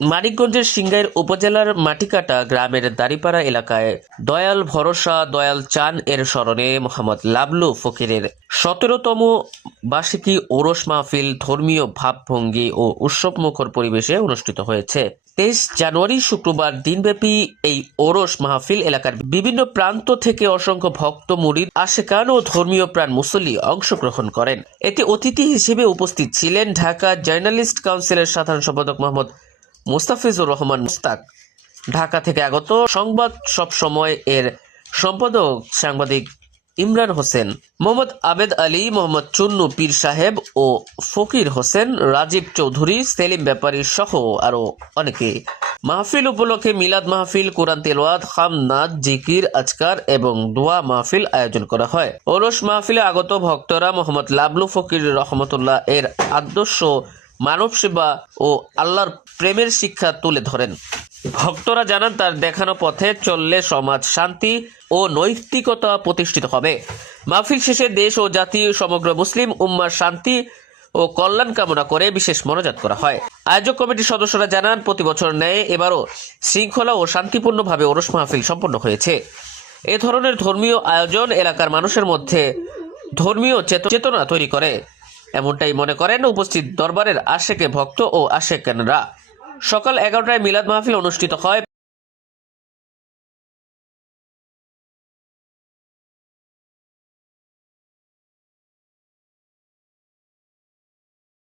মানিকগঞ্জের সিংগাইর উপজেলার মাটিকাটা গ্রামের দাড়িপাড়া এলাকায় দয়াল ভরসা, দয়াল চান এর স্মরণে মোহাম্মদ লাবলু ফকিরের সতেরোতম বার্ষিকী ওরস মাহফিল ধর্মীয় ভাবভঙ্গি ও উৎসবমুখর পরিবেশে অনুষ্ঠিত হয়েছে। তেইশ জানুয়ারি শুক্রবার দিনব্যাপী এই ওরস মাহফিল এলাকার বিভিন্ন প্রান্ত থেকে অসংখ্য ভক্ত, মুরিদ, আশেকান ও ধর্মীয় প্রাণ মুসল্লি অংশগ্রহণ করেন। এতে অতিথি হিসেবে উপস্থিত ছিলেন ঢাকা জার্নালিস্ট কাউন্সিলের সাধারণ সম্পাদক মোহাম্মদ মুস্তাফিজুর রহমান মুস্তাক, ঢাকা থেকে আগত সংবাদ সব সময় এর সম্পাদক সাংবাদিক ইমরান হোসেন, মোহাম্মদ আবেদ আলী, মোহাম্মদ চুন্নু পীর সাহেব ও ফকির হোসেন, রাজীব চৌধুরী, সেলিম ব্যাপারী সহ আরও অনেকে। মাহফিল উপলক্ষে মিলাদ মাহফিল, কোরআন তেলোয়াত খাম নাদ জিকির, আজকার এবং দোয়া মাহফিল আয়োজন করা হয়। ওরস মাহফিলে আগত ভক্তরা মোহাম্মদ লাবলু ফকির রহমতুল্লাহ এর আদর্শ মানব সেবা ও আল্লাহর প্রেমের শিক্ষা তুলে ধরেন। ভক্তরা জানান, তার দেখানো পথে চললে সমাজ শান্তি ও নৈতিকতা প্রতিষ্ঠিত হবে। মাহফিল শেষে দেশ ও জাতি, সমগ্র মুসলিম উম্মার শান্তি ও কল্যাণ কামনা করে বিশেষ মনোজাত করা হয়। আয়োজক কমিটির সদস্যরা জানান, প্রতি বছর ন্যায় এবারও শৃঙ্খলা ও শান্তিপূর্ণভাবে ওরস মাহফিল সম্পন্ন হয়েছে। এ ধরনের ধর্মীয় আয়োজন এলাকার মানুষের মধ্যে ধর্মীয় চেত- চেতনা তৈরি করে। এমনটাই মনে করেন উপস্থিত দরবারের আশেকে ভক্ত ও আশেকানরা। সকাল এগারোটায় মিলাদ মাহফিল অনুষ্ঠিত হয়